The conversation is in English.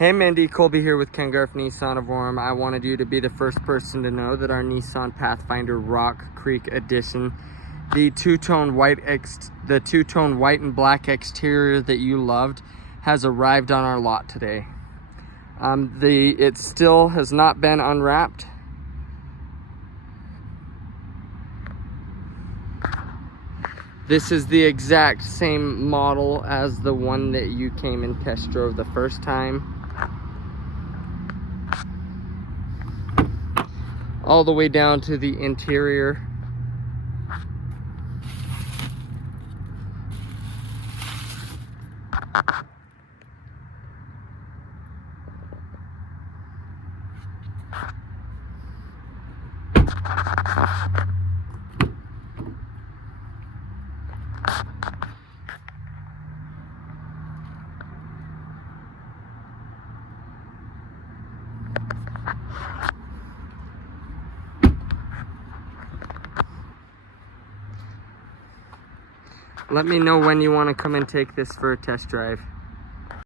Hey Mindy, Colby here with Ken Garf Nissan of Orem. I wanted you to be the first person to know that our Nissan Pathfinder Rock Creek Edition, the two-tone white and black exterior that you loved, has arrived on our lot today. It still has not been unwrapped. This is the exact same model as the one that you came and test drove the first time. All the way down to the interior. Let me know when you want to come and take this for a test drive.